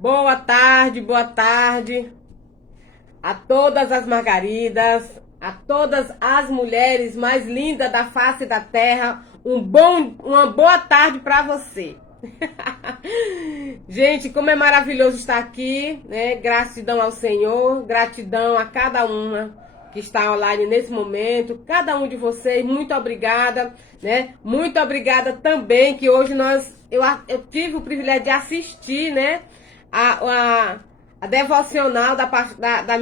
Boa tarde a todas as margaridas, a todas as mulheres mais lindas da face da terra. Uma boa tarde para você. Gente, como é maravilhoso estar aqui, né? Gratidão ao Senhor, gratidão a cada uma que está online nesse momento, cada um de vocês, muito obrigada, né? Muito obrigada também que hoje eu tive o privilégio de assistir, né? A devocional da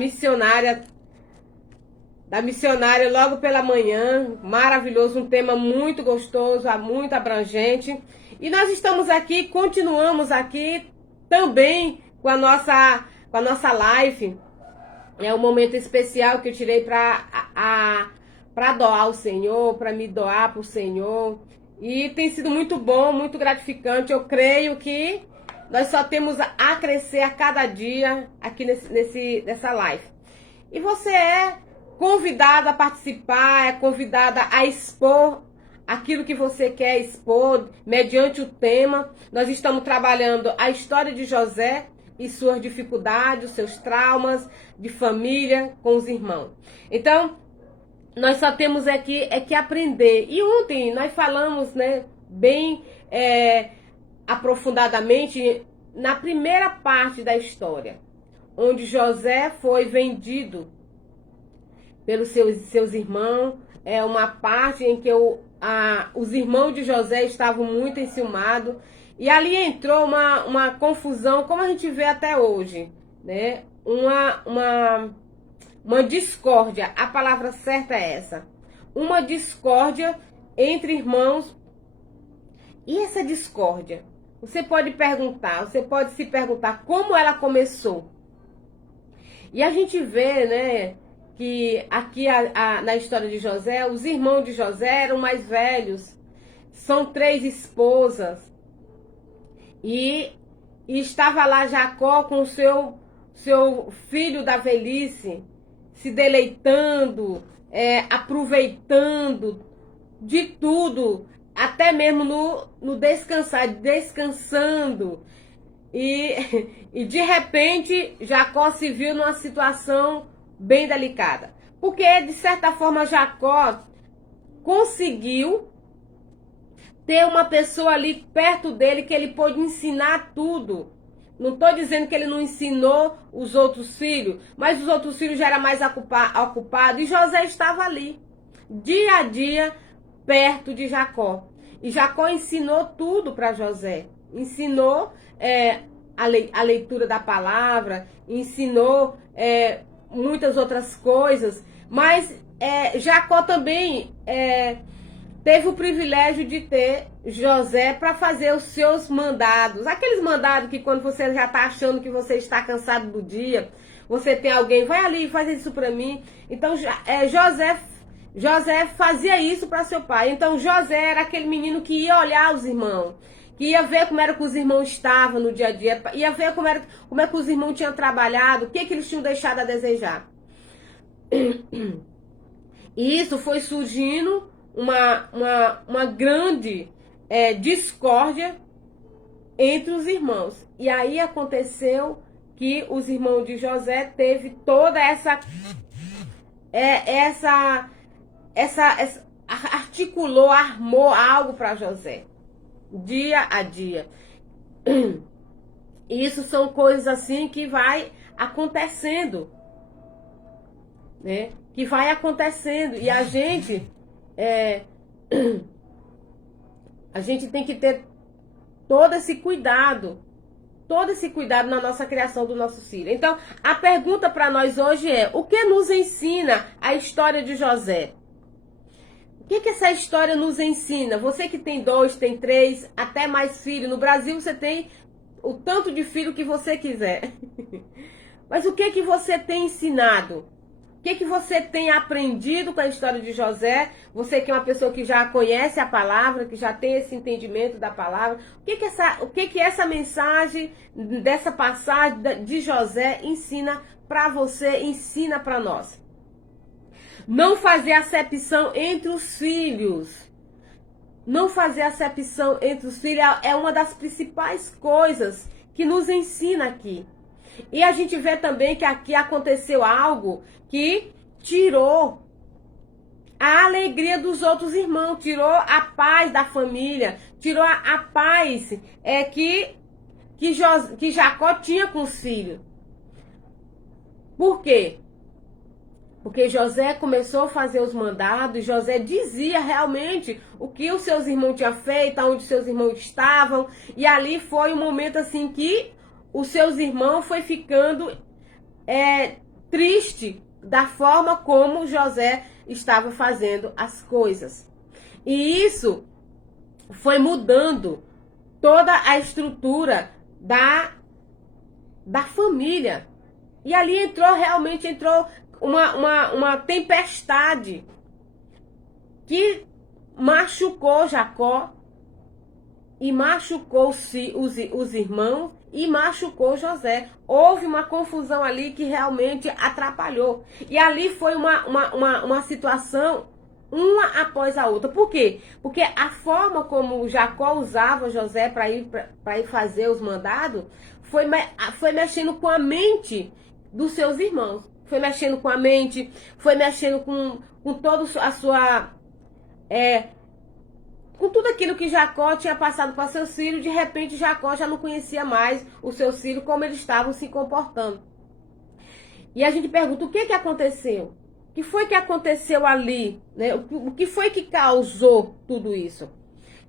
missionária logo pela manhã, maravilhoso, um tema muito gostoso, muito abrangente. E nós estamos aqui, continuamos aqui também com a nossa live. É um momento especial que eu tirei para doar ao Senhor, para me doar para o Senhor. E tem sido muito bom, muito gratificante. Eu creio que nós só temos a crescer a cada dia aqui nessa live. E você é convidada a participar, é convidada a expor aquilo que você quer expor, mediante o tema. Nós estamos trabalhando a história de José e suas dificuldades, os seus traumas de família com os irmãos. Então, nós só temos aqui que aprender. E ontem nós falamos, né, bem aprofundadamente na primeira parte da história, onde José foi vendido pelos seus irmãos. É uma parte em que os irmãos de José estavam muito enciumados. E ali entrou uma confusão, como a gente vê até hoje, né? Uma discórdia, a palavra certa é essa. Uma discórdia entre irmãos. E essa discórdia, você pode se perguntar como ela começou. E a gente vê, né, que aqui na história de José, os irmãos de José eram mais velhos. São 3 esposas. E estava lá Jacó com o seu filho da velhice, se deleitando, aproveitando de tudo, até mesmo no descansar, descansando. E de repente Jacó se viu numa situação bem delicada. Porque de certa forma Jacó conseguiu ter uma pessoa ali perto dele que ele pôde ensinar tudo. Não estou dizendo que ele não ensinou os outros filhos, mas os outros filhos já eram mais ocupados. E José estava ali, dia a dia, perto de Jacó. E Jacó ensinou tudo para José. Ensinou a leitura da palavra, ensinou muitas outras coisas. Mas Jacó também teve o privilégio de ter José para fazer os seus mandados. Aqueles mandados que quando você já está achando que você está cansado do dia, você tem alguém, vai ali, faz isso para mim. Então José fazia isso para seu pai. Então José era aquele menino que ia olhar os irmãos, que ia ver como era que os irmãos estavam no dia a dia, ia ver como é que os irmãos tinham trabalhado, o que eles tinham deixado a desejar. E isso foi surgindo uma grande discórdia entre os irmãos. E aí aconteceu que os irmãos de José teve toda articulou, armou algo para José, dia a dia. Isso são coisas assim que vai acontecendo, né? Que vai acontecendo. E a gente tem que ter todo esse cuidado na nossa criação do nosso filho. Então, a pergunta para nós hoje é: o que nos ensina a história de José? O que essa história nos ensina? Você que tem 2, tem 3, até mais filhos. No Brasil você tem o tanto de filho que você quiser. Mas o que você tem ensinado? O que você tem aprendido com a história de José? Você que é uma pessoa que já conhece a palavra, que já tem esse entendimento da palavra. O que essa mensagem dessa passagem de José ensina para você, ensina para nós? Não fazer acepção entre os filhos. Não fazer acepção entre os filhos é uma das principais coisas que nos ensina aqui. E a gente vê também que aqui aconteceu algo que tirou a alegria dos outros irmãos, tirou a paz da família, tirou a paz que Jacó tinha com os filhos. Por quê? Porque José começou a fazer os mandados, José dizia realmente o que os seus irmãos tinham feito, onde seus irmãos estavam, e ali foi um momento assim que os seus irmãos foi ficando triste da forma como José estava fazendo as coisas. E isso foi mudando toda a estrutura da família. E ali realmente uma tempestade que machucou Jacó e machucou os irmãos e machucou José. Houve uma confusão ali que realmente atrapalhou. E ali foi uma situação uma após a outra. Por quê? Porque a forma como Jacó usava José para ir fazer os mandados foi mexendo com a mente dos seus irmãos. Foi mexendo com a mente, foi mexendo com toda a sua... com tudo aquilo que Jacó tinha passado para seus filhos. De repente Jacó já não conhecia mais os seus filhos, como eles estavam se comportando. E a gente pergunta, o que aconteceu? O que foi que aconteceu ali? Né? O que foi que causou tudo isso?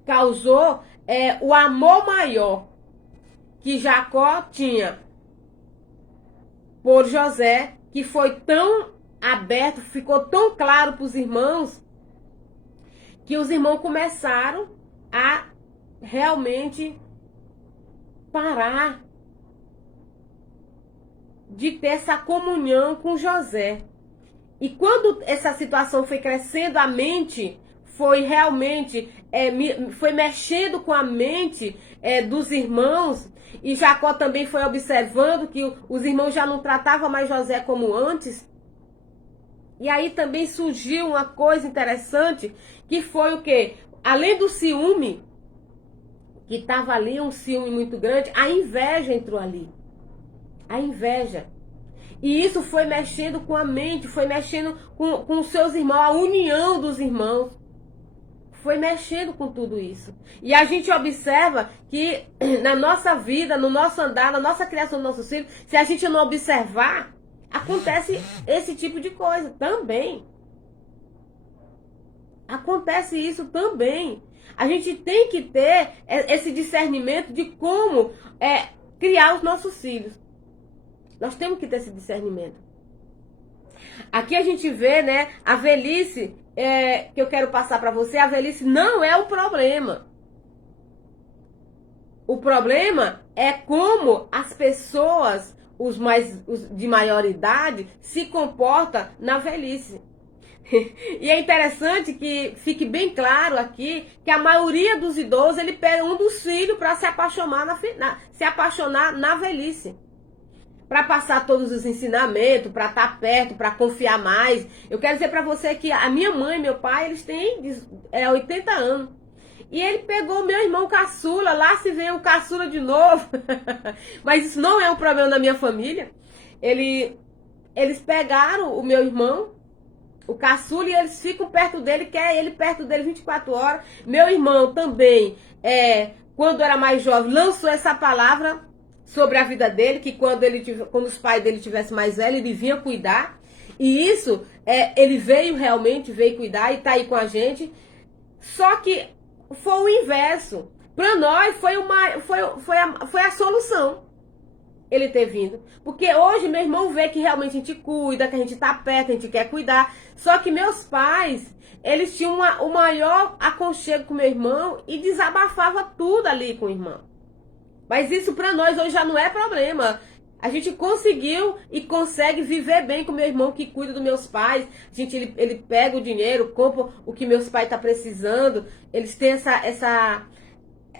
Causou o amor maior que Jacó tinha por José, que foi tão aberto, ficou tão claro para os irmãos, que os irmãos começaram a realmente parar de ter essa comunhão com José. E quando essa situação foi crescendo, a mente foi realmente, foi mexendo com a mente dos irmãos, e Jacó também foi observando que os irmãos já não tratavam mais José como antes. E aí também surgiu uma coisa interessante, que foi o quê? Além do ciúme, que estava ali um ciúme muito grande, a inveja entrou ali. A inveja. E isso foi mexendo com a mente, foi mexendo com os seus irmãos, a união dos irmãos. Foi mexendo com tudo isso. E a gente observa que na nossa vida, no nosso andar, na nossa criação dos nossos filhos, se a gente não observar, acontece esse tipo de coisa também. Acontece isso também. A gente tem que ter esse discernimento de como criar os nossos filhos. Nós temos que ter esse discernimento. Aqui a gente vê, né, a velhice, que eu quero passar para você, a velhice não é o problema. O problema é como as pessoas, os de maior idade, se comportam na velhice. E é interessante que fique bem claro aqui que a maioria dos idosos, ele pega um dos filhos para se apaixonar na velhice. Para passar todos os ensinamentos, para estar perto, para confiar mais. Eu quero dizer para você que a minha mãe e meu pai, eles têm 80 anos. E ele pegou o meu irmão caçula, lá se vem o caçula de novo. Mas isso não é um problema na minha família. Eles pegaram o meu irmão, o caçula, e eles ficam perto dele, quer ele perto dele 24 horas. Meu irmão também, quando era mais jovem, lançou essa palavra sobre a vida dele, que quando os pais dele tivessem mais velhos, ele vinha cuidar. E isso, ele realmente veio cuidar e tá aí com a gente. Só que foi o inverso. Para nós foi a solução ele ter vindo. Porque hoje meu irmão vê que realmente a gente cuida, que a gente tá perto, a gente quer cuidar. Só que meus pais, eles tinham o maior aconchego com meu irmão e desabafava tudo ali com o irmão. Mas isso para nós hoje já não é problema. A gente conseguiu e consegue viver bem com meu irmão que cuida dos meus pais. Ele pega o dinheiro, compra o que meus pais estão precisando. Eles têm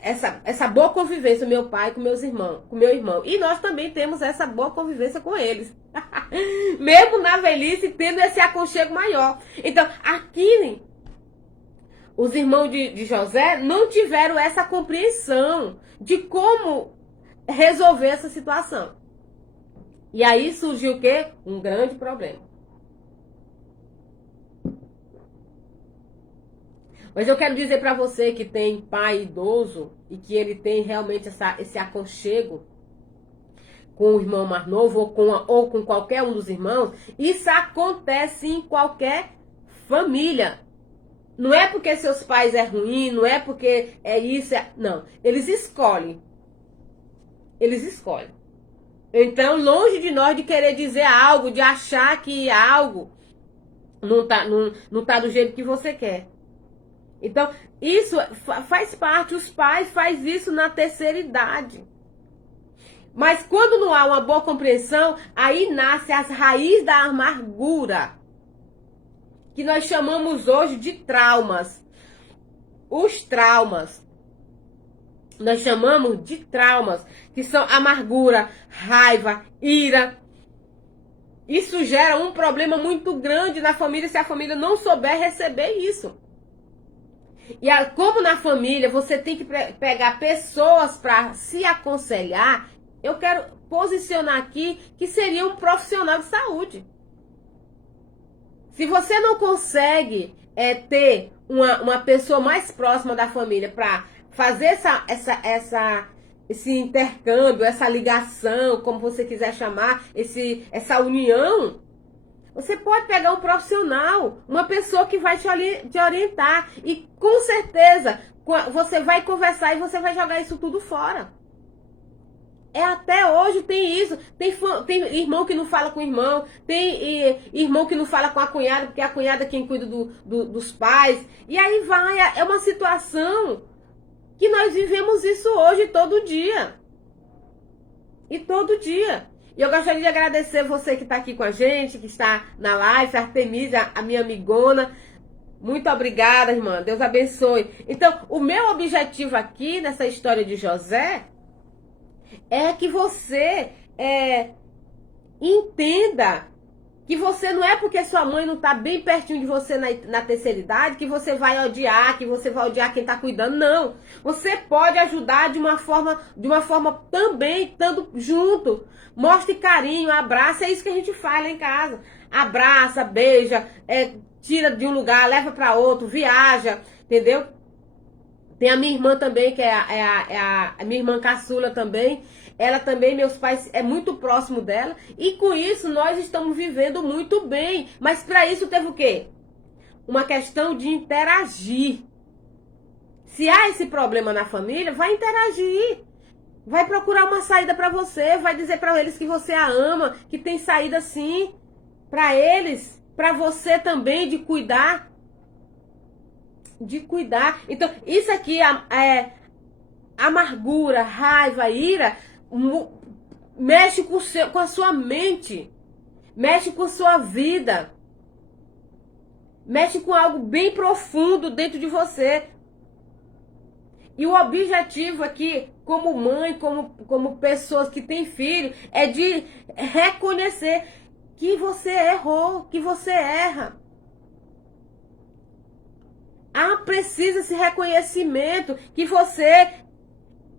essa boa convivência, meu pai com meus irmãos, com meu irmão. E nós também temos essa boa convivência com eles. Mesmo na velhice, tendo esse aconchego maior. Então, aqui, os irmãos de José não tiveram essa compreensão de como resolver essa situação. E aí surgiu o quê? Um grande problema. Mas eu quero dizer para você que tem pai idoso e que ele tem realmente esse aconchego com o irmão mais novo ou com qualquer um dos irmãos, isso acontece em qualquer família. Não é porque seus pais é ruim, não é porque é isso, não. Eles escolhem. Eles escolhem. Então, longe de nós de querer dizer algo, de achar que algo não tá do jeito que você quer. Então, isso faz parte, os pais fazem isso na terceira idade. Mas quando não há uma boa compreensão, aí nasce as raízes da amargura, que nós chamamos hoje de traumas. Os traumas, nós chamamos de traumas, que são amargura, raiva, ira. Isso gera um problema muito grande na família se a família não souber receber isso. E como na família você tem que pegar pessoas para se aconselhar, eu quero posicionar aqui que seria um profissional de saúde. Se você não consegue ter uma pessoa mais próxima da família para fazer esse intercâmbio, essa ligação, como você quiser chamar, essa união, você pode pegar um profissional, uma pessoa que vai te orientar. E com certeza você vai conversar e você vai jogar isso tudo fora. Até hoje tem isso. Tem irmão que não fala com irmão. Tem irmão que não fala com a cunhada, porque a cunhada é quem cuida dos pais. E aí vai. É uma situação que nós vivemos isso hoje todo dia. E todo dia. E eu gostaria de agradecer você que está aqui com a gente, que está na live, Artemisia, a minha amigona. Muito obrigada, irmã. Deus abençoe. Então, o meu objetivo aqui nessa história de José é que você entenda que você não é porque sua mãe não está bem pertinho de você na terceira idade que você vai odiar, quem está cuidando. Não. Você pode ajudar de uma forma também estando junto. Mostre carinho, abraça, é isso que a gente faz lá em casa. Abraça, beija, tira de um lugar, leva para outro, viaja, entendeu? Tem a minha irmã também, que é a minha irmã caçula também. Ela também, meus pais, é muito próximo dela. E com isso, nós estamos vivendo muito bem. Mas para isso teve o quê? Uma questão de interagir. Se há esse problema na família, vai interagir. Vai procurar uma saída para você. Vai dizer para eles que você a ama, que tem saída sim. Para eles, para você também, de cuidar. De cuidar. Então, isso aqui é amargura, raiva, ira, mexe com a sua mente, mexe com a sua vida, mexe com algo bem profundo dentro de você. E o objetivo aqui, como mãe, como pessoas que têm filho, é de reconhecer que você errou, que você erra. Precisa esse reconhecimento que você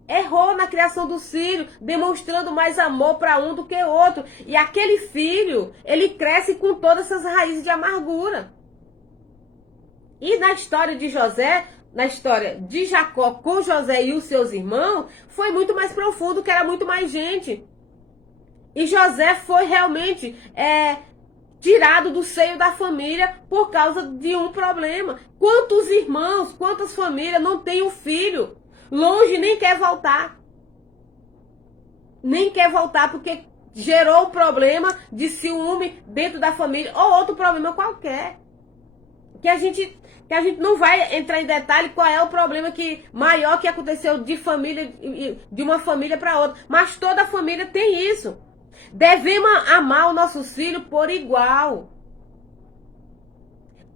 errou na criação do filho, demonstrando mais amor para um do que o outro. E aquele filho, ele cresce com todas essas raízes de amargura. E na história de José, na história de Jacó com José e os seus irmãos, foi muito mais profundo, que era muito mais gente. E José foi realmente tirado do seio da família por causa de um problema. Quantos irmãos, quantas famílias não têm um filho longe, nem quer voltar? Nem quer voltar porque gerou um problema de ciúme dentro da família ou outro problema qualquer. Que a gente não vai entrar em detalhe qual é o problema maior que aconteceu de uma família para outra. Mas toda família tem isso. Devemos amar os nossos filhos por igual.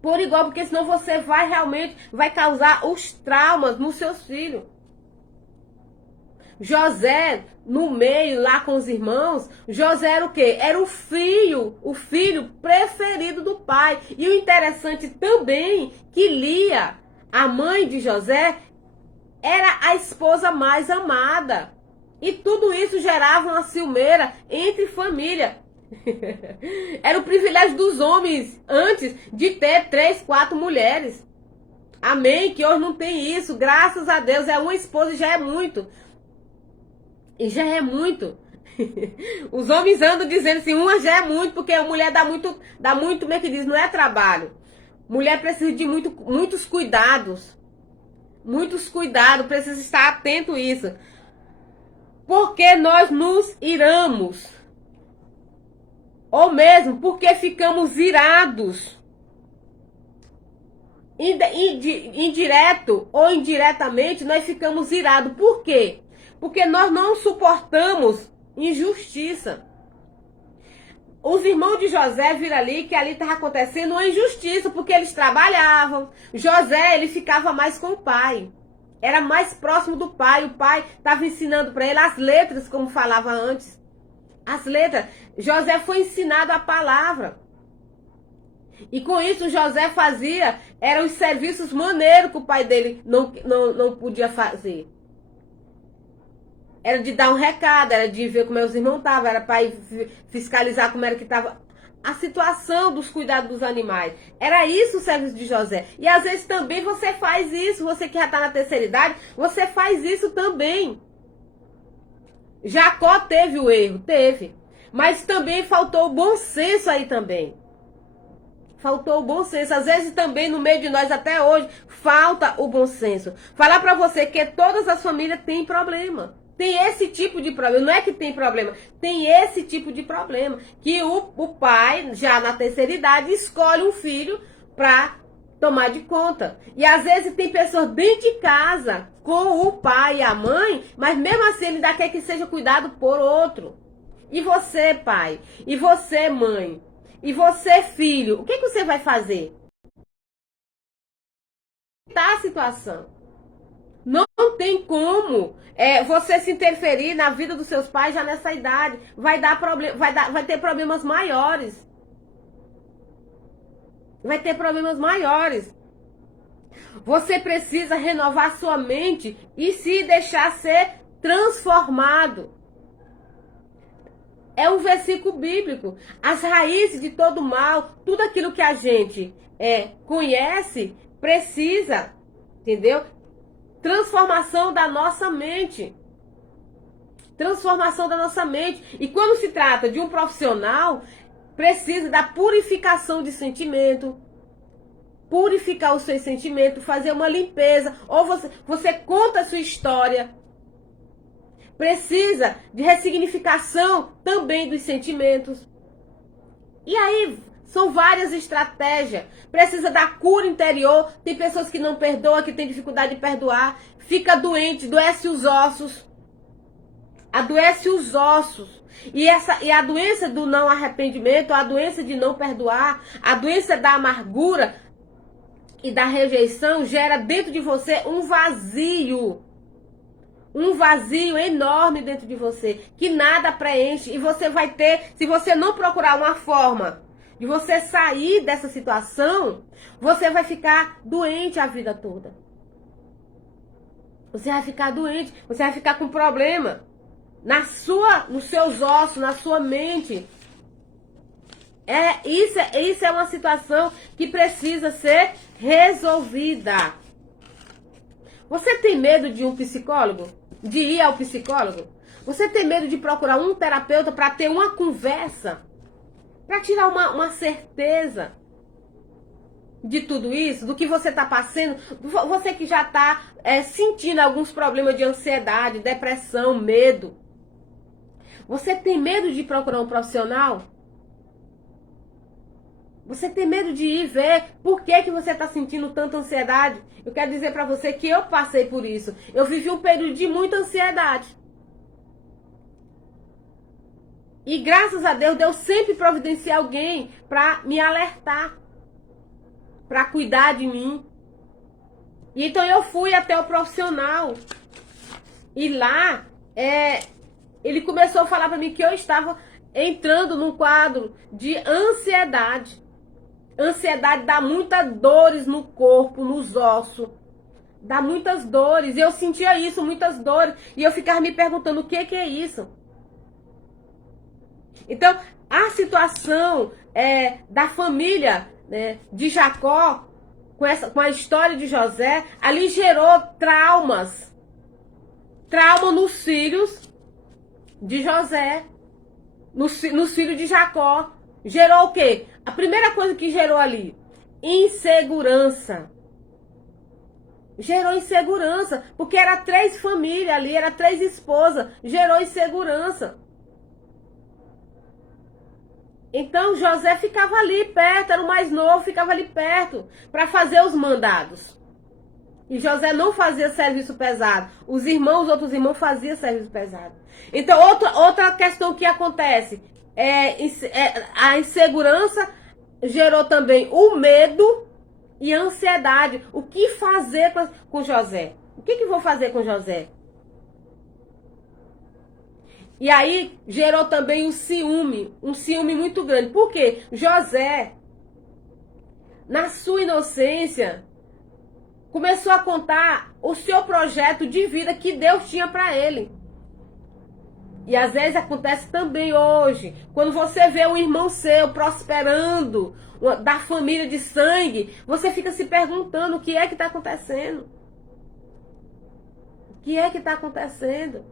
Por igual, porque senão você vai causar os traumas nos seus filhos. José, no meio, lá com os irmãos, José era o quê? Era o filho preferido do pai. E o interessante também, que Lia, a mãe de José, era a esposa mais amada. E tudo isso gerava uma ciumeira entre família. Era o privilégio dos homens antes de ter 3, 4 mulheres. Amém? Que hoje não tem isso. Graças a Deus. É uma esposa e já é muito. E já é muito. Os homens andam dizendo assim, uma já é muito, porque a mulher dá muito, como é que diz? Não é trabalho. Mulher precisa de muitos cuidados. Muitos cuidados, precisa estar atento a isso. Porque nós nos iramos. Ou mesmo porque ficamos irados. Indireto ou indiretamente, nós ficamos irados. Por quê? Porque nós não suportamos injustiça. Os irmãos de José viram ali que ali estava acontecendo uma injustiça, porque eles trabalhavam. José, ele ficava mais com o pai. Era mais próximo do pai. O pai estava ensinando para ele as letras, como falava antes. As letras. José foi ensinado a palavra. E com isso José fazia, eram os serviços maneiros que o pai dele não podia fazer. Era de dar um recado, era de ver como os irmãos estavam, era para fiscalizar como era que estava a situação dos cuidados dos animais. Era isso o serviço de José. E às vezes também você faz isso, você que já está na terceira idade, você faz isso também. Jacó teve o erro, teve. Mas também faltou o bom senso aí também. Faltou o bom senso. Às vezes também no meio de nós até hoje falta o bom senso. Falar para você que todas as famílias têm problema. Tem esse tipo de problema. Não é que tem problema. Tem esse tipo de problema. Que o pai, já na terceira idade, escolhe um filho para tomar de conta. E às vezes tem pessoas dentro de casa com o pai e a mãe, mas mesmo assim ele ainda quer que seja cuidado por outro. E você, pai? E você, mãe? E você, filho? O que você vai fazer? Tá a situação. Não tem como você se interferir na vida dos seus pais já nessa idade. Vai ter problemas maiores. Vai ter problemas maiores. Você precisa renovar sua mente e se deixar ser transformado. É um versículo bíblico. As raízes de todo mal, tudo aquilo que a gente conhece, precisa, entendeu? Transformação da nossa mente. Transformação da nossa mente. E quando se trata de um profissional, precisa da purificação de sentimento. Purificar os seus sentimentos, fazer uma limpeza. Ou você conta a sua história. Precisa de ressignificação também dos sentimentos. E aí, são várias estratégias. Precisa da cura interior. Tem pessoas que não perdoam, que têm dificuldade de perdoar. Fica doente, adoece os ossos. Adoece os ossos. E a doença do não arrependimento, a doença de não perdoar, a doença da amargura e da rejeição gera dentro de você um vazio. Um vazio enorme dentro de você, que nada preenche. E você vai ter, se você não procurar uma forma de você sair dessa situação, você vai ficar doente a vida toda. Você vai ficar doente, você vai ficar com problema nos seus ossos, na sua mente. Isso é uma situação que precisa ser resolvida. Você tem medo de um psicólogo? De ir ao psicólogo? Você tem medo de procurar um terapeuta para ter uma conversa? Para tirar uma certeza de tudo isso? Do que você está passando? Você que já está sentindo alguns problemas de ansiedade, depressão, medo. Você tem medo de procurar um profissional? Você tem medo de ir ver por que você está sentindo tanta ansiedade? Eu quero dizer para você que eu passei por isso. Eu vivi um período de muita ansiedade. E graças a Deus, Deus sempre providencia alguém para me alertar. Para cuidar de mim. E então eu fui até o profissional. E lá, ele começou a falar para mim que eu estava entrando num quadro de ansiedade. Ansiedade dá muitas dores no corpo, nos ossos. dá muitas dores. Eu sentia isso, muitas dores. E eu ficava me perguntando, o que é isso? Então, a situação da família, né, de Jacó, com a história de José, ali gerou traumas. Trauma nos filhos de José, nos filhos de Jacó. Gerou o quê? A primeira coisa que gerou ali, insegurança. Gerou insegurança, porque era 3 famílias ali, era 3 esposas, gerou insegurança. Então José ficava ali perto, era o mais novo, ficava ali perto para fazer os mandados. E José não fazia serviço pesado. Os outros irmãos faziam serviço pesado. Então outra questão que acontece a insegurança gerou também o medo e a ansiedade. O que fazer com José? O que vou fazer com José? E aí gerou também um ciúme muito grande. Por quê? José, na sua inocência, começou a contar o seu projeto de vida que Deus tinha para ele. E às vezes acontece também hoje, quando você vê um irmão seu prosperando, da família de sangue, você fica se perguntando o que é que está acontecendo. O que é que está acontecendo?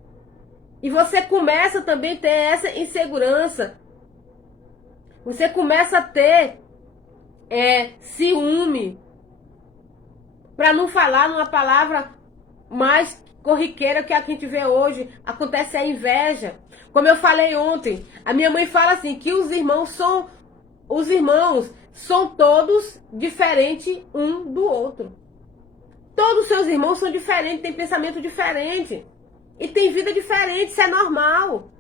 E você começa também a ter essa insegurança. Você começa a ter ciúme. Para não falar numa palavra mais corriqueira que a gente vê hoje, acontece a inveja. Como eu falei ontem, a minha mãe fala assim, que os irmãos são todos diferentes um do outro. Todos os seus irmãos são diferentes, têm pensamento diferente. E tem vida diferente, isso é normal.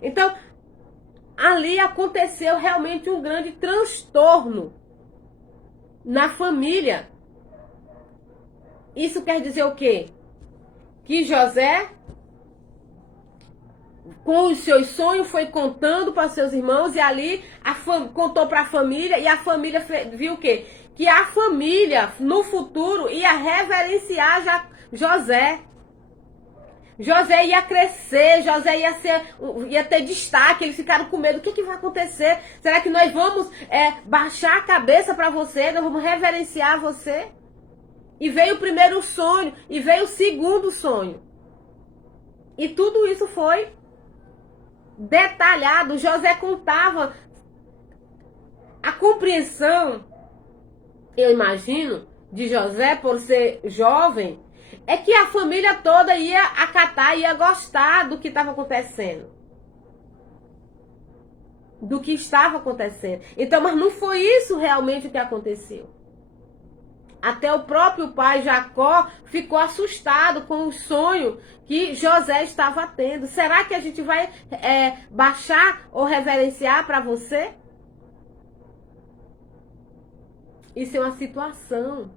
Então, ali aconteceu realmente um grande transtorno na família. Isso quer dizer o quê? Que José, com os seus sonhos, foi contando para seus irmãos e ali contou para a família e a família viu o quê? Que a família, no futuro, ia reverenciar José. José ia crescer, José ia ter destaque, eles ficaram com medo. O que vai acontecer? Será que nós vamos baixar a cabeça para você? Nós vamos reverenciar você? E veio o primeiro sonho, e veio o segundo sonho. E tudo isso foi detalhado. José contava. A compreensão, eu imagino, de José, por ser jovem, é que a família toda ia acatar, ia gostar do que estava acontecendo. Do que estava acontecendo. Então, mas não foi isso realmente o que aconteceu. Até o próprio pai Jacó ficou assustado com o sonho que José estava tendo. Será que a gente vai baixar ou reverenciar para você? Isso é uma situação.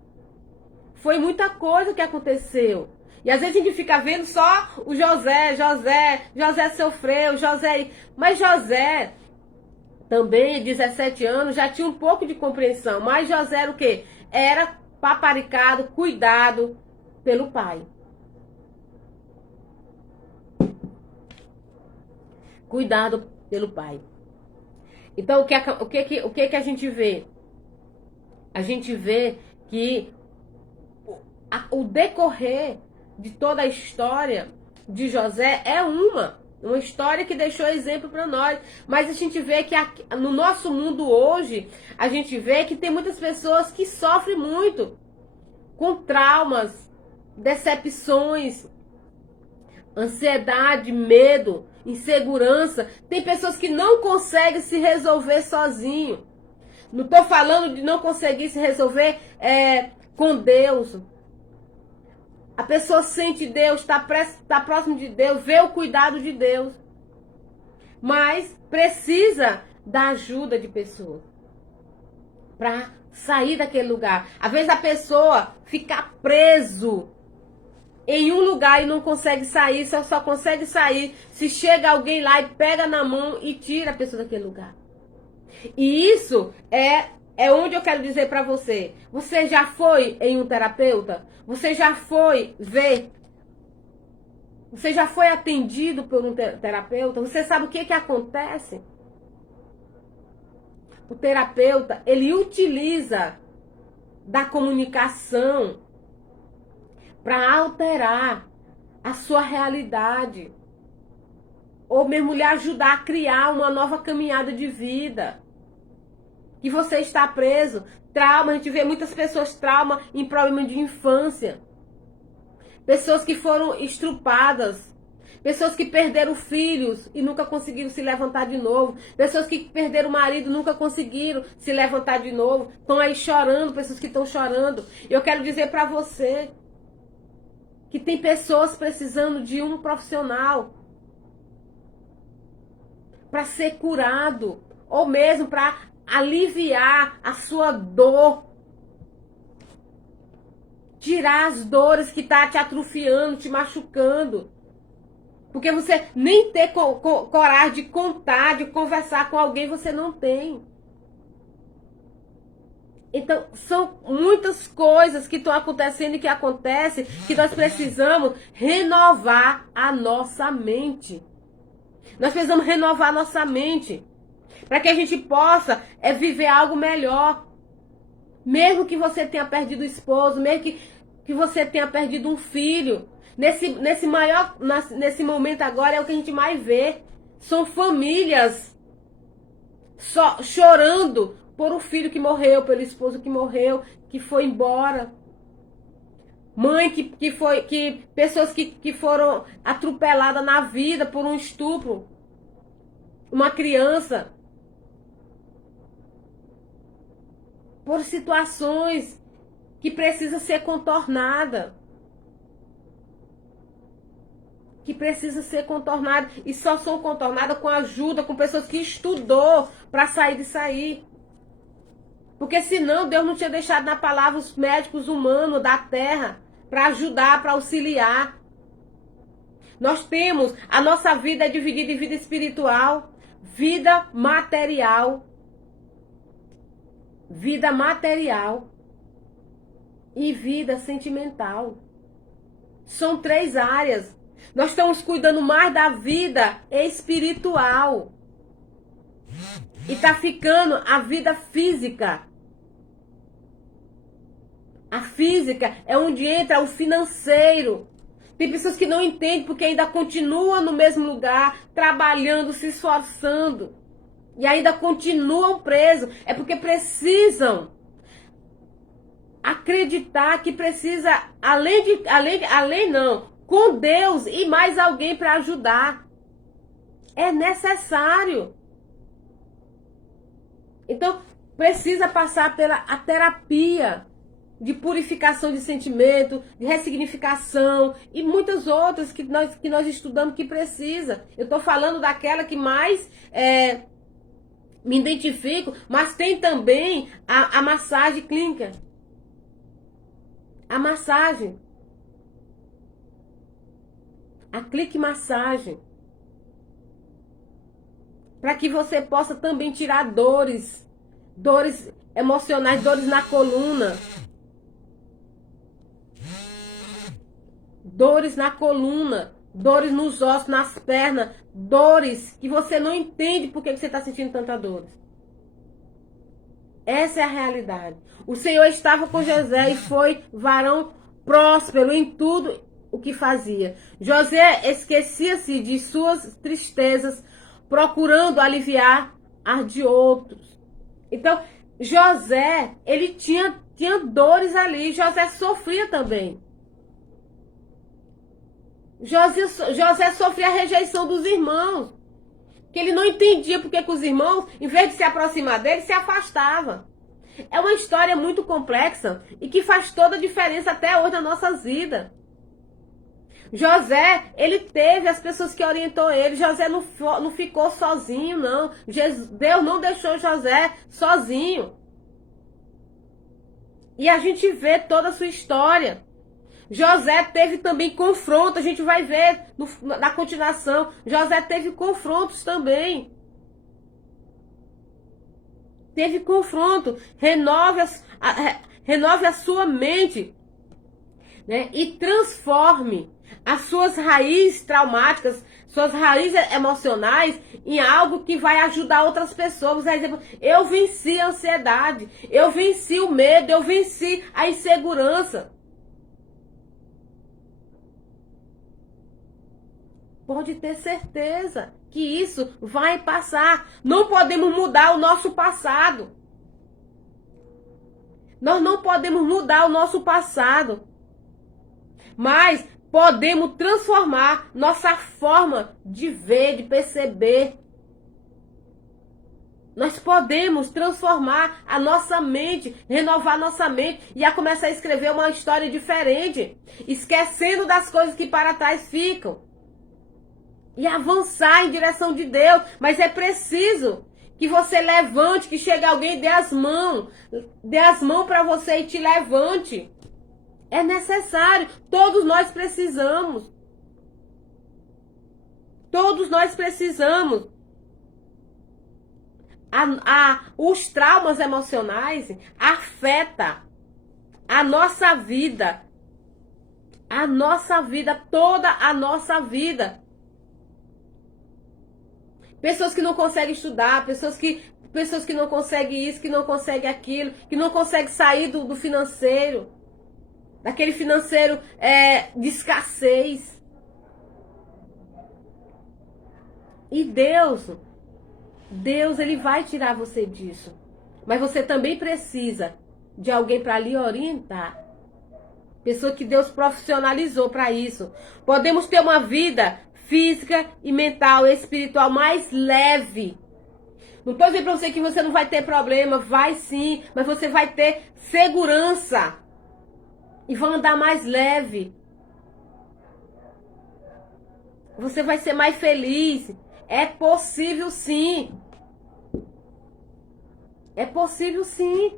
Foi muita coisa que aconteceu. E às vezes a gente fica vendo só o José sofreu, José... Mas José, também, 17 anos, já tinha um pouco de compreensão. Mas José era o quê? Era paparicado, cuidado pelo pai. Cuidado pelo pai. Então, o que a gente vê? A gente vê que o decorrer de toda a história de José é uma história que deixou exemplo para nós. Mas a gente vê que no nosso mundo hoje, a gente vê que tem muitas pessoas que sofrem muito com traumas, decepções, ansiedade, medo, insegurança. Tem pessoas que não conseguem se resolver sozinho. Não estou falando de não conseguir se resolver com Deus. A pessoa sente Deus, está próximo de Deus, vê o cuidado de Deus. Mas precisa da ajuda de pessoas para sair daquele lugar. Às vezes a pessoa fica preso em um lugar e não consegue sair, só consegue sair se chega alguém lá e pega na mão e tira a pessoa daquele lugar. E isso é é onde eu quero dizer para você. Você já foi em um terapeuta? Você já foi ver? Você já foi atendido por um terapeuta? Você sabe o que que acontece? O terapeuta, ele utiliza da comunicação para alterar a sua realidade. Ou mesmo lhe ajudar a criar uma nova caminhada de vida. Que você está preso. Trauma, a gente vê muitas pessoas trauma em problema de infância. Pessoas que foram estrupadas. Pessoas que perderam filhos e nunca conseguiram se levantar de novo. Pessoas que perderam o marido e nunca conseguiram se levantar de novo. Estão aí chorando, pessoas que estão chorando. Eu quero dizer para você que tem pessoas precisando de um profissional para ser curado. Ou mesmo para aliviar a sua dor. Tirar as dores que tá te atrofiando, te machucando. Porque você nem ter coragem de contar, de conversar com alguém, você não tem. Então, são muitas coisas que estão acontecendo e que acontecem, que nós precisamos renovar a nossa mente. Nós precisamos renovar a nossa mente. Para que a gente possa viver algo melhor. Mesmo que você tenha perdido o esposo, mesmo que você tenha perdido um filho. Nesse momento agora é o que a gente mais vê. São famílias só chorando por um filho que morreu, pelo esposo que morreu, que foi embora. Mãe pessoas que foram atropeladas na vida por um estupro. Uma criança. Por situações que precisa ser contornada. Que precisa ser contornada. E só são contornadas com ajuda, com pessoas que estudou para sair disso aí. Porque senão Deus não tinha deixado na palavra os médicos humanos da terra para ajudar, para auxiliar. Nós temos, a nossa vida é dividida em vida espiritual, vida material e vida sentimental. São 3 áreas. Nós estamos cuidando mais da vida espiritual. E tá ficando a vida física. A física é onde entra o financeiro. Tem pessoas que não entendem porque ainda continuam no mesmo lugar, trabalhando, se esforçando. E ainda continuam presos. É porque precisam acreditar que precisa, além não, com Deus e mais alguém para ajudar. É necessário. Então, precisa passar pela a terapia de purificação de sentimento, de ressignificação e muitas outras que nós estudamos que precisa. Eu estou falando daquela que mais me identifico, mas tem também a massagem clínica. A massagem. A clique massagem. Para que você possa também tirar dores emocionais, dores na coluna. Dores na coluna, dores nos ossos, nas pernas, dores que você não entende por que você está sentindo tanta dor. Essa é a realidade. O Senhor estava com José e foi varão próspero em tudo o que fazia. José esquecia-se de suas tristezas, procurando aliviar as de outros. Então, José, ele tinha dores ali. José sofria também. José sofria a rejeição dos irmãos. Que ele não entendia porque que os irmãos, em vez de se aproximar dele, se afastavam. É uma história muito complexa e que faz toda a diferença até hoje na nossas vidas. José, ele teve as pessoas que orientou ele. José não ficou sozinho, não. Deus não deixou José sozinho. E a gente vê toda a sua história. José teve também confronto, a gente vai ver na continuação. José teve confrontos também. teve confronto. Renove a sua mente, né? E transforme as suas raízes traumáticas, suas raízes emocionais em algo que vai ajudar outras pessoas. Por exemplo, eu venci a ansiedade, eu venci o medo, eu venci a insegurança. Pode ter certeza que isso vai passar. Não podemos mudar o nosso passado. Nós não podemos mudar o nosso passado. Mas podemos transformar nossa forma de ver, de perceber. Nós podemos transformar a nossa mente, renovar nossa mente e a começar a escrever uma história diferente, esquecendo das coisas que para trás ficam. E avançar em direção de Deus. Mas é preciso que você levante, que chegue alguém e dê as mãos para você e te levante. É necessário. Todos nós precisamos. Todos nós precisamos. Os traumas emocionais afetam a nossa vida. A nossa vida, toda a nossa vida. Pessoas que não conseguem estudar, pessoas que não conseguem isso, que não conseguem aquilo, que não conseguem sair do financeiro, daquele financeiro de escassez. E Deus, Ele vai tirar você disso. Mas você também precisa de alguém para lhe orientar. Pessoa que Deus profissionalizou para isso. Podemos ter uma vida física e mental e espiritual mais leve. Não estou dizendo para você que você não vai ter problema, vai sim, mas você vai ter segurança e vai andar mais leve. Você vai ser mais feliz. É possível sim. É possível sim.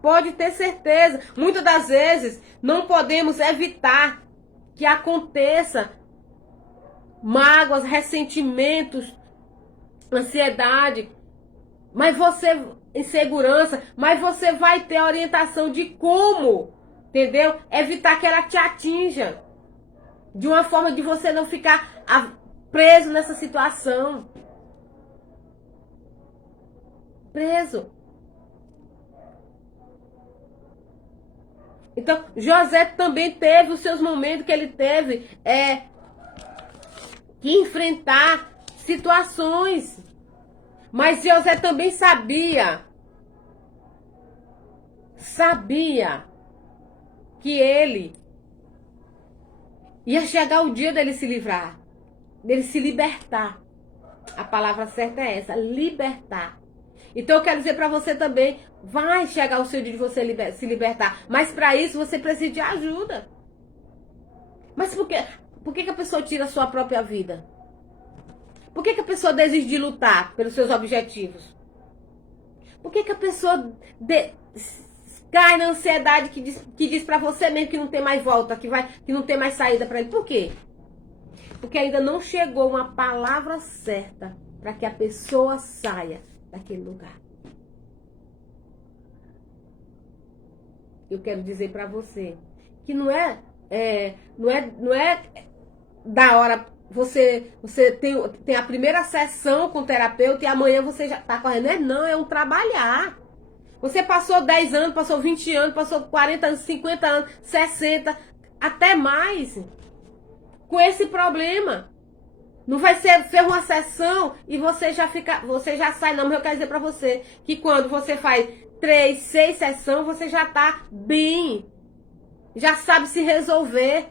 Pode ter certeza. Muitas das vezes não podemos evitar que aconteça mágoas, ressentimentos, ansiedade, mas você, insegurança, mas você vai ter a orientação de como, entendeu? Evitar que ela te atinja. De uma forma de você não ficar preso nessa situação. Preso. Então, José também teve os seus momentos que ele teve que enfrentar situações. Mas José também sabia que ele ia chegar o dia dele se livrar, dele se libertar. A palavra certa é essa, libertar. Então eu quero dizer para você também, vai chegar o seu dia de você se libertar. Mas para isso você precisa de ajuda. Mas por que a pessoa tira a sua própria vida? Por que a pessoa desiste de lutar pelos seus objetivos? Por que a pessoa cai na ansiedade que diz para você mesmo que não tem mais volta, que não tem mais saída para ele? Por quê? Porque ainda não chegou uma palavra certa para que a pessoa saia daquele lugar. Eu quero dizer para você que não é da hora você tem a primeira sessão com o terapeuta e amanhã você já tá correndo. Não, é um trabalhar. Você passou 10 anos, passou 20 anos, passou 40 anos, 50 anos, 60, até mais com esse problema. Não vai ser uma sessão e você já sai. Não, mas eu quero dizer pra você que quando você faz 3, 6 sessões, você já tá bem. Já sabe se resolver.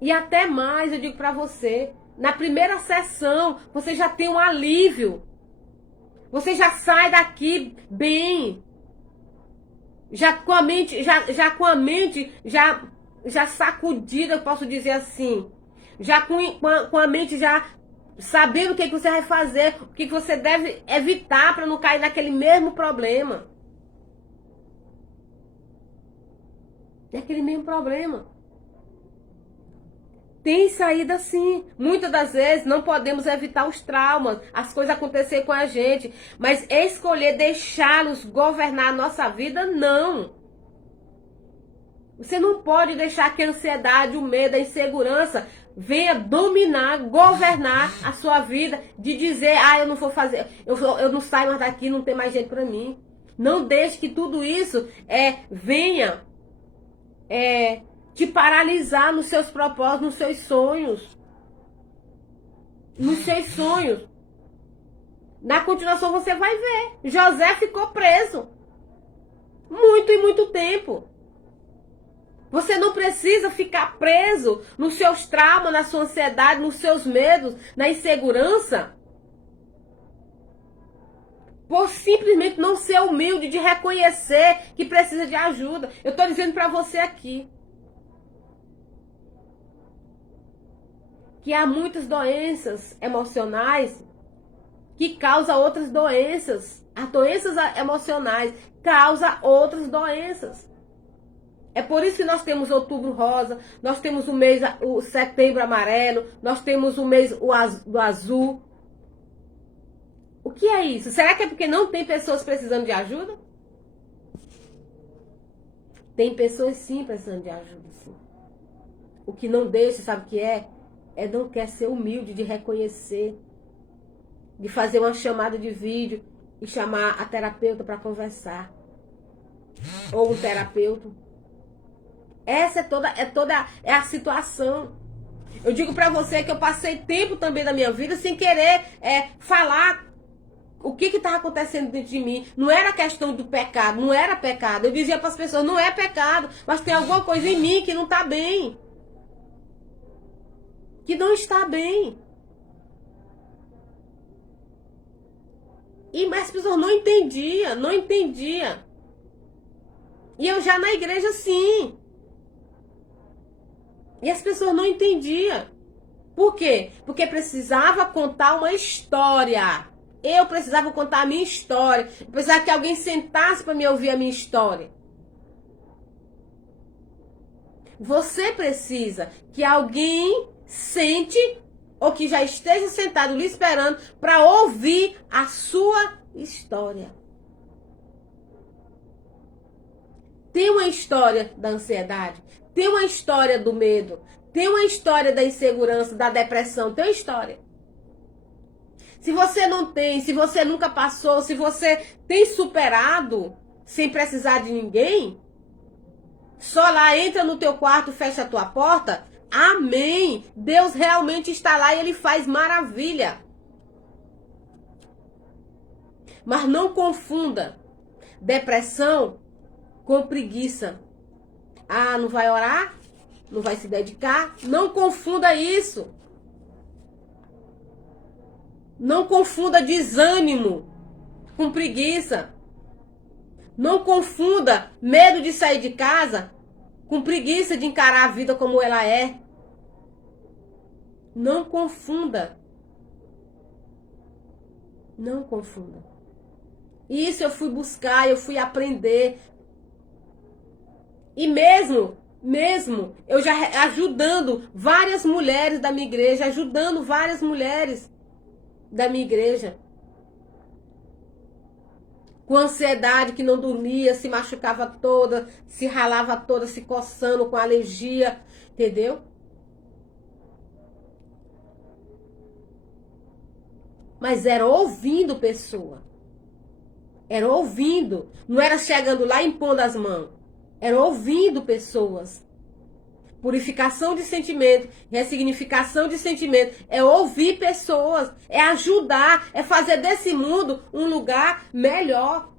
E até mais, eu digo pra você, na primeira sessão, você já tem um alívio. Você já sai daqui bem. Já com a mente, já sacudida, eu posso dizer assim. Já com a mente já sabendo o que você vai fazer, o que você deve evitar para não cair naquele mesmo problema. Naquele mesmo problema. Tem saída sim. Muitas das vezes não podemos evitar os traumas, as coisas acontecer com a gente, mas escolher deixá-los governar a nossa vida, não. Você não pode deixar que a ansiedade, o medo, a insegurança venha dominar, governar a sua vida, de dizer, eu não vou fazer, eu não saio mais daqui, não tem mais jeito para mim. Não deixe que tudo isso venha te paralisar nos seus propósitos, nos seus sonhos. Nos seus sonhos. Na continuação você vai ver. José ficou preso. Muito e muito tempo. Você não precisa ficar preso nos seus traumas, na sua ansiedade, nos seus medos, na insegurança. Por simplesmente não ser humilde de reconhecer que precisa de ajuda. Eu estou dizendo para você aqui que há muitas doenças emocionais que causam outras doenças. As doenças emocionais causam outras doenças. É por isso que nós temos Outubro Rosa, nós temos o Setembro Amarelo, nós temos o mês do azul. O que é isso? Será que é porque não tem pessoas precisando de ajuda? Tem pessoas sim precisando de ajuda, sim. O que não deixa, sabe o que é? Não quer ser humilde de reconhecer, de fazer uma chamada de vídeo e chamar a terapeuta para conversar. Ou um terapeuta. Essa é a situação. Eu digo para você que eu passei tempo também da minha vida sem querer falar o que estava acontecendo dentro de mim. Não era questão do pecado, não era pecado. Eu dizia para as pessoas, não é pecado, mas tem alguma coisa em mim que não está bem. Que não está bem. Mas as pessoas não entendiam. E eu já na igreja sim. E as pessoas não entendiam. Por quê? Porque precisava contar uma história. Eu precisava contar a minha história. Eu precisava que alguém sentasse para me ouvir a minha história. Você precisa que alguém sente ou que já esteja sentado lhe esperando para ouvir a sua história. Tem uma história da ansiedade, tem uma história do medo, tem uma história da insegurança, da depressão, tem uma história. Se você não tem, se você nunca passou, se você tem superado sem precisar de ninguém, só lá entra no teu quarto, fecha a tua porta, amém. Deus realmente está lá e Ele faz maravilha. Mas não confunda depressão com preguiça. Não vai orar? Não vai se dedicar? Não confunda isso. Não confunda desânimo com preguiça. Não confunda medo de sair de casa com preguiça de encarar a vida como ela é. Não confunda. Não confunda. Isso eu fui buscar, eu fui aprender. E mesmo eu já ajudando várias mulheres da minha igreja, ajudando várias mulheres da minha igreja. Com ansiedade, que não dormia, se machucava toda, se ralava toda, se coçando com alergia, entendeu? Mas era ouvindo pessoa. Era ouvindo. Não era chegando lá e impondo as mãos. Era ouvindo pessoas. Purificação de sentimento, ressignificação de sentimento, é ouvir pessoas, é ajudar, é fazer desse mundo um lugar melhor.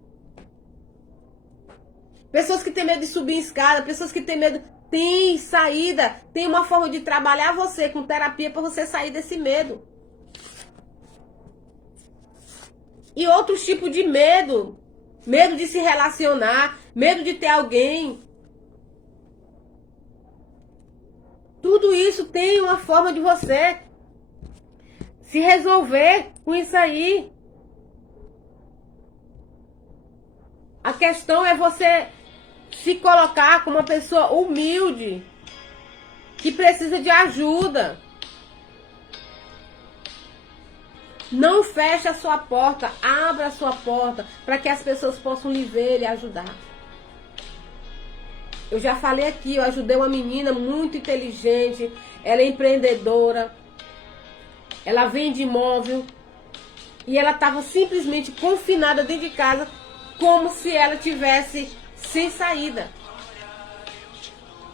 Pessoas que têm medo de subir escada, pessoas que têm medo, tem saída, tem uma forma de trabalhar você com terapia para você sair desse medo. E outros tipos de medo, medo de se relacionar, medo de ter alguém. Tudo isso tem uma forma de você se resolver com isso aí. A questão é você se colocar como uma pessoa humilde. que precisa de ajuda. Não feche a sua porta, abra a sua porta para que as pessoas possam lhe ver e lhe ajudar. Eu já falei aqui, eu ajudei uma menina muito inteligente, ela é empreendedora, ela vende imóvel e ela estava simplesmente confinada dentro de casa, como se ela tivesse sem saída.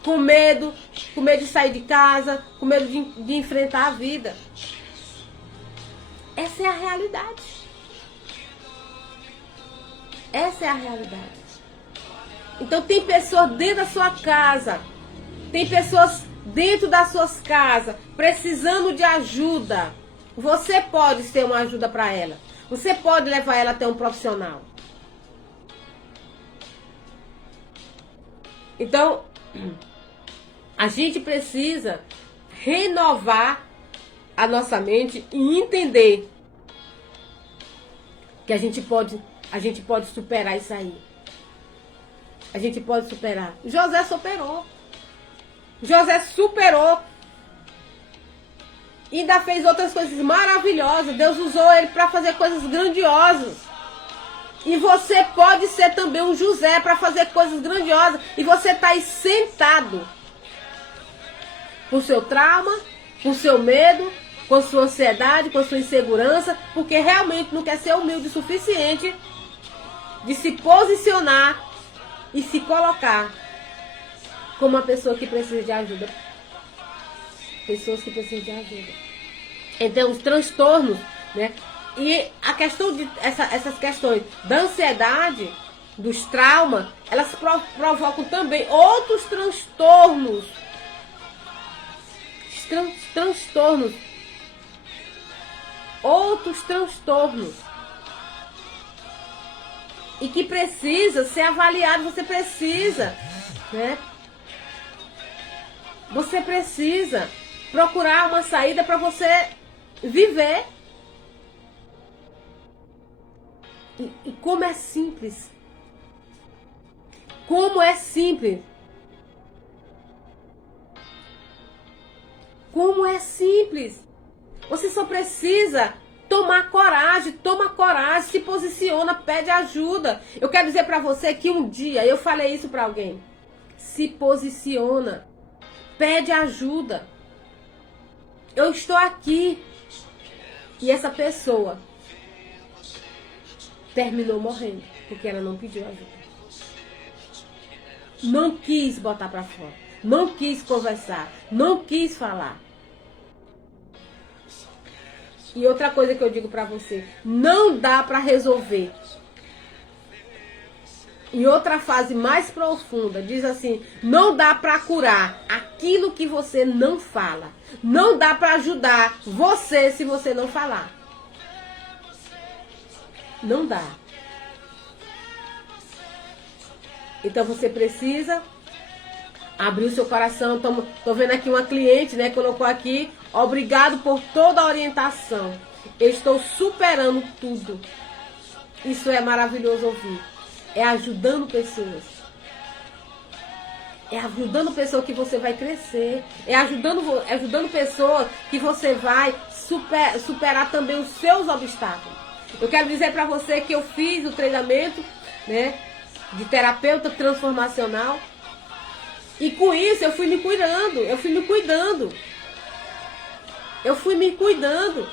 Com medo de sair de casa, com medo de enfrentar a vida. Essa é a realidade. Essa é a realidade. Então tem pessoas dentro da sua casa, tem pessoas dentro das suas casas precisando de ajuda. Você pode ser uma ajuda para ela. Você pode levar ela até um profissional. Então, a gente precisa renovar a nossa mente e entender que a gente pode superar isso aí. A gente pode superar. José superou. José superou. E ainda fez outras coisas maravilhosas. Deus usou ele para fazer coisas grandiosas. E você pode ser também um José para fazer coisas grandiosas. E você está aí sentado. Com seu trauma, com seu medo, com sua ansiedade, com sua insegurança. Porque realmente não quer ser humilde o suficiente de se posicionar e se colocar como uma pessoa que precisa de ajuda. Pessoas que precisam de ajuda. Então, os transtornos, né? E a questão de essas questões da ansiedade, dos traumas, elas provocam também outros transtornos. Transtornos. Outros transtornos. E que precisa ser avaliado, você precisa, né? Você precisa procurar uma saída para você viver. E como é simples. Como é simples. Como é simples. Você só precisa tomar coragem, toma coragem, se posiciona, pede ajuda. Eu quero dizer para você que um dia eu falei isso para alguém. Se posiciona, pede ajuda. Eu estou aqui. E essa pessoa terminou morrendo porque ela não pediu ajuda. Não quis botar para fora, não quis conversar, não quis falar. E outra coisa que eu digo para você, não dá para resolver. Em outra fase mais profunda, diz assim, não dá para curar aquilo que você não fala. Não dá para ajudar você se você não falar. Não dá. Então você precisa abrir o seu coração. Tô vendo aqui uma cliente, né, colocou aqui, obrigado por toda a orientação. Eu estou superando tudo. Isso é maravilhoso ouvir. É ajudando pessoas. É ajudando pessoas que você vai crescer. É ajudando pessoas que você vai superar também os seus obstáculos. Eu quero dizer para você que eu fiz o treinamento, né, de terapeuta transformacional. E com isso eu fui me cuidando. Eu fui me cuidando. Eu fui me cuidando.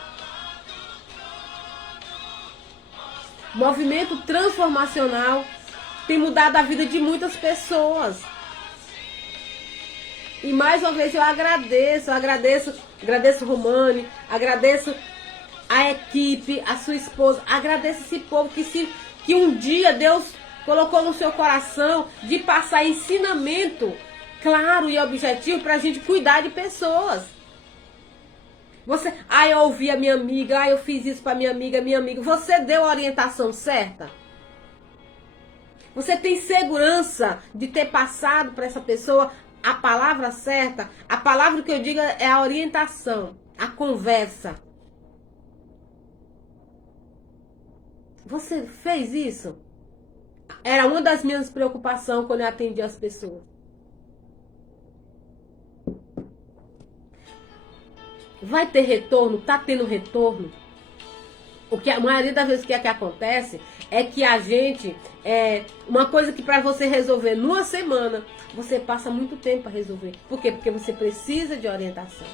Movimento transformacional tem mudado a vida de muitas pessoas. E mais uma vez eu agradeço Romane, agradeço a equipe, a sua esposa, agradeço esse povo que um dia Deus colocou no seu coração de passar ensinamento claro e objetivo para a gente cuidar de pessoas. Eu ouvi a minha amiga, eu fiz isso para minha amiga. Você deu a orientação certa? Você tem segurança de ter passado para essa pessoa a palavra certa? A palavra que eu digo é a orientação, a conversa. Você fez isso? Era uma das minhas preocupações quando eu atendi as pessoas. Vai ter retorno? Tá tendo retorno? O que a maioria das vezes que acontece é que a gente, uma coisa que para você resolver numa semana, você passa muito tempo para resolver. Por quê? Porque você precisa de orientação.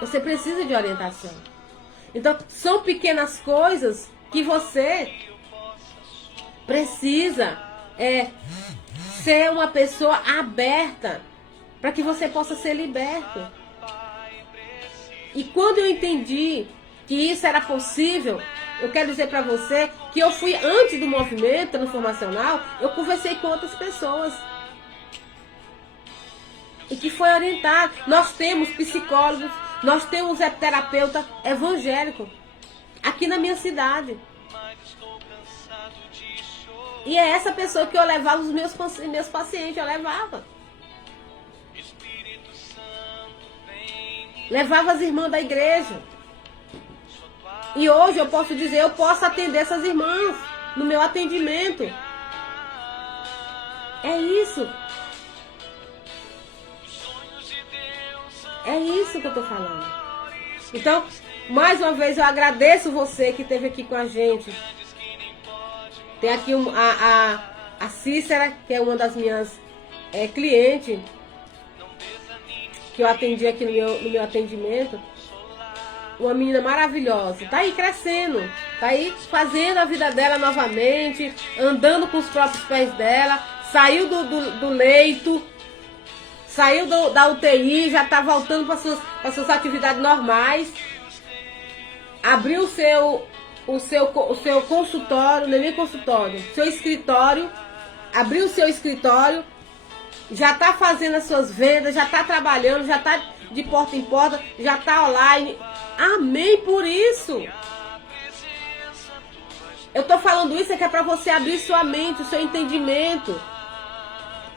Você precisa de orientação. Então, são pequenas coisas que você precisa ser uma pessoa aberta para que você possa ser liberto. E quando eu entendi que isso era possível, eu quero dizer para você que eu fui, antes do movimento transformacional, eu conversei com outras pessoas. E que foi orientado. Nós temos psicólogos, nós temos terapeuta evangélico aqui na minha cidade. E é essa pessoa que eu levava os meus pacientes, eu levava. Levava as irmãs da igreja. E hoje eu posso dizer, eu posso atender essas irmãs no meu atendimento. É isso. É isso que eu tô falando. Então, mais uma vez eu agradeço você que esteve aqui com a gente. Tem aqui a Cícera, que é uma das minhas clientes, que eu atendi aqui no meu atendimento. Uma menina maravilhosa. Tá aí crescendo. Tá aí fazendo a vida dela novamente. Andando com os próprios pés dela. Saiu do leito. Saiu da UTI. Já tá voltando para suas atividades normais. Abriu o seu consultório. Não é nem consultório. Seu escritório. Abriu o seu escritório. Já tá fazendo as suas vendas. Já tá trabalhando. Já tá de porta em porta. Já tá online. Amém por isso. Eu tô falando isso é que é para você abrir sua mente, o seu entendimento.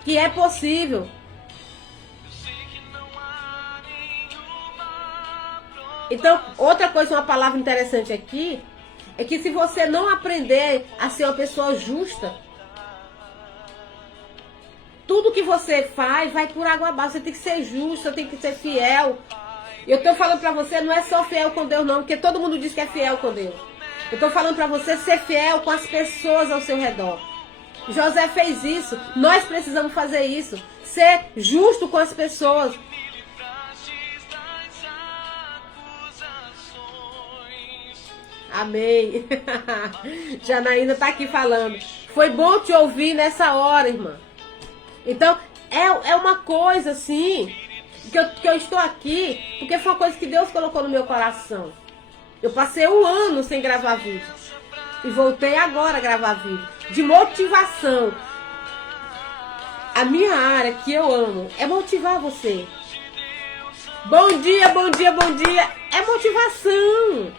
Que é possível. Então, outra coisa, uma palavra interessante aqui, é que se você não aprender a ser uma pessoa justa, tudo que você faz vai por água abaixo. Você tem que ser justo, você tem que ser fiel. Eu tô falando pra você, não é só fiel com Deus não, porque todo mundo diz que é fiel com Deus. Eu tô falando pra você ser fiel com as pessoas ao seu redor. José fez isso, nós precisamos fazer isso. Ser justo com as pessoas. Amém. Janaína tá aqui falando. Foi bom te ouvir nessa hora, irmã. Então, é uma coisa assim... Que eu estou aqui, porque foi uma coisa que Deus colocou no meu coração. Eu passei 1 ano sem gravar vídeo. E voltei agora a gravar vídeo. De motivação. A minha área que eu amo é motivar você. Bom dia, bom dia, bom dia. É motivação.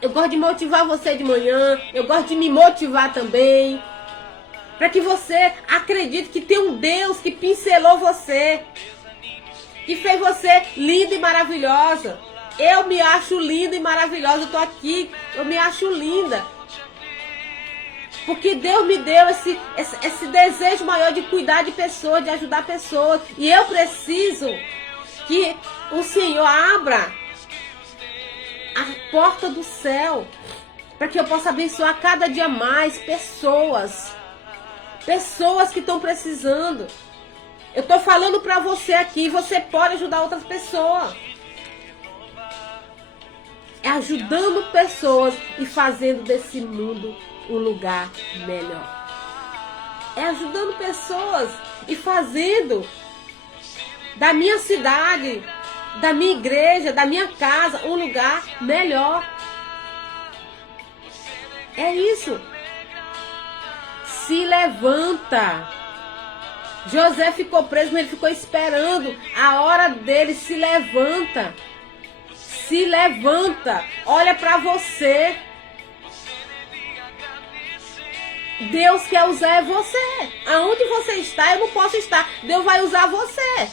Eu gosto de motivar você de manhã. Eu gosto de me motivar também. Para que você acredite que tem um Deus que pincelou você. Que fez você linda e maravilhosa. Eu me acho linda e maravilhosa. Eu tô aqui, eu me acho linda. Porque Deus me deu esse desejo maior de cuidar de pessoas, de ajudar pessoas. E eu preciso que o Senhor abra a porta do céu. Para que eu possa abençoar cada dia mais pessoas. Pessoas que estão precisando. Eu tô falando pra você aqui, você pode ajudar outras pessoas. É ajudando pessoas e fazendo desse mundo um lugar melhor. É ajudando pessoas e fazendo da minha cidade, da minha igreja, da minha casa, um lugar melhor. É isso. Se levanta. José ficou preso, mas ele ficou esperando a hora dele. Se levanta. Se levanta. Olha para você. Deus quer usar você. Aonde você está, eu não posso estar. Deus vai usar você.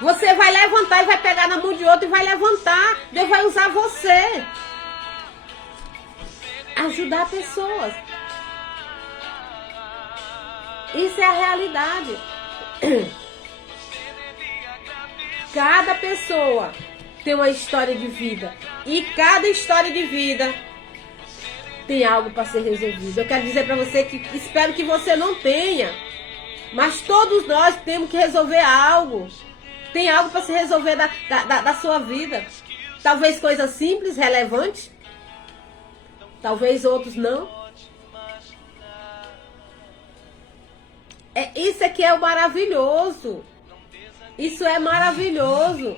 Você vai levantar e vai pegar na mão de outro e vai levantar. Deus vai usar você. Ajudar pessoas. Isso é a realidade. cada pessoa tem uma história de vida. E cada história de vida tem algo para ser resolvido. Eu quero dizer para você que espero que você não tenha. Mas todos nós temos que resolver algo. Tem algo para se resolver da sua vida. Talvez coisas simples, relevantes. Talvez outros não. Isso aqui é o maravilhoso. Isso é maravilhoso.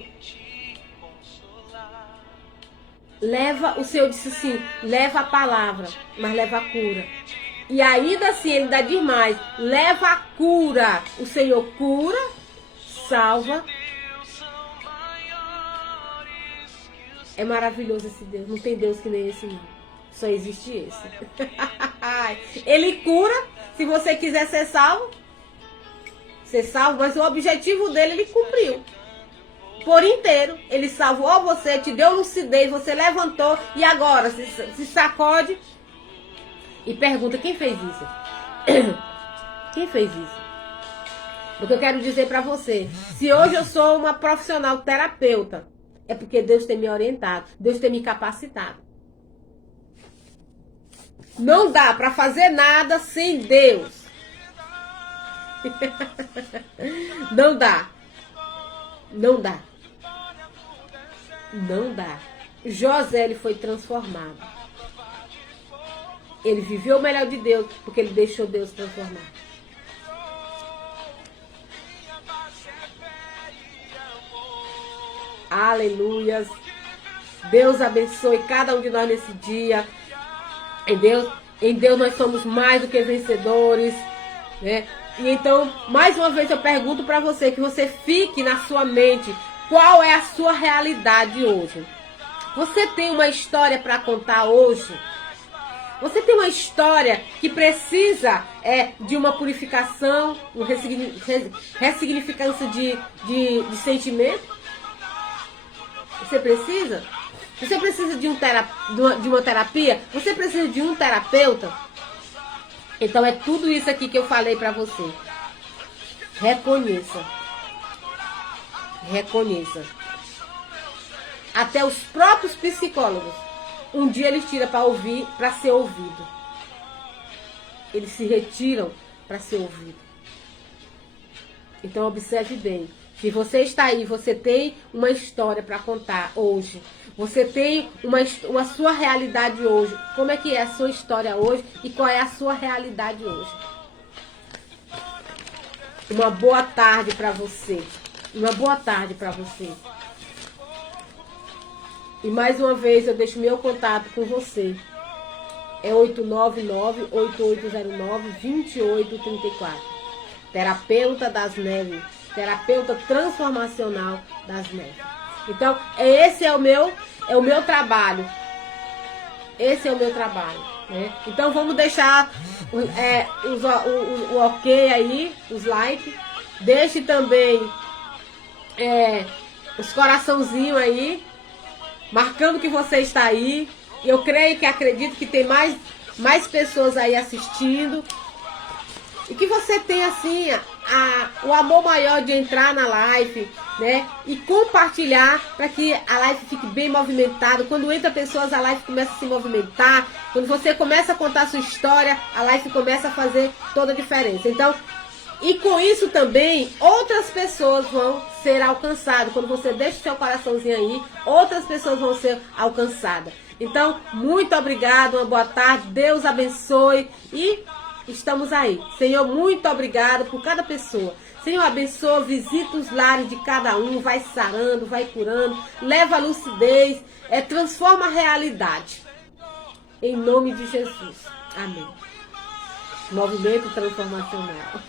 Leva, o Senhor disse assim, leva a palavra, mas leva a cura. E ainda assim, ele ainda diz mais, leva a cura. O Senhor cura, salva. É maravilhoso esse Deus. Não tem Deus que nem esse não. Só existe esse. Ele cura. Se você quiser ser salvo, mas o objetivo dele ele cumpriu. Por inteiro. Ele salvou você, te deu lucidez, você levantou e agora se sacode e pergunta, quem fez isso? Quem fez isso? O que eu quero dizer para você, se hoje eu sou uma profissional terapeuta, é porque Deus tem me orientado, Deus tem me capacitado. Não dá para fazer nada sem Deus. Não dá. Não dá. Não dá. José, ele foi transformado. Ele viveu o melhor de Deus, porque ele deixou Deus transformar. Aleluias. Deus abençoe cada um de nós nesse dia. Em Deus nós somos mais do que vencedores, né? E então, mais uma vez eu pergunto para você, que você fique na sua mente, qual é a sua realidade hoje? Você tem uma história para contar hoje? Você tem uma história que precisa de uma purificação, uma ressignificância de sentimento? Você precisa? Você precisa de uma terapia? Você precisa de um terapeuta? Então é tudo isso aqui que eu falei para você. Reconheça. Reconheça. Até os próprios psicólogos, um dia eles tiram para ser ouvido. Eles se retiram para ser ouvido. Então observe bem. Se você está aí, você tem uma história para contar hoje. Você tem uma sua realidade hoje. Como é que é a sua história hoje e qual é a sua realidade hoje? Uma boa tarde para você. Uma boa tarde para você. E mais uma vez eu deixo meu contato com você. É 899-8809-2834. Terapeuta das Neves. Terapeuta transformacional das Neves. Então, esse é o meu trabalho. Esse é o meu trabalho, né? Então, vamos deixar o ok aí, os likes. Deixe também os coraçãozinhos aí, marcando que você está aí. Eu acredito que tem mais pessoas aí assistindo. E que você tenha, assim, o amor maior de entrar na live, né? E compartilhar para que a live fique bem movimentada. Quando entra pessoas, a live começa a se movimentar. Quando você começa a contar a sua história, a live começa a fazer toda a diferença. Então, e com isso também, outras pessoas vão ser alcançadas. Quando você deixa o seu coraçãozinho aí, outras pessoas vão ser alcançadas. Então, muito obrigado, uma boa tarde, Deus abençoe e estamos aí. Senhor, muito obrigado por cada pessoa. Senhor, abençoa, visita os lares de cada um, vai sarando, vai curando, leva a lucidez, transforma a realidade. Em nome de Jesus. Amém. Movimento transformacional.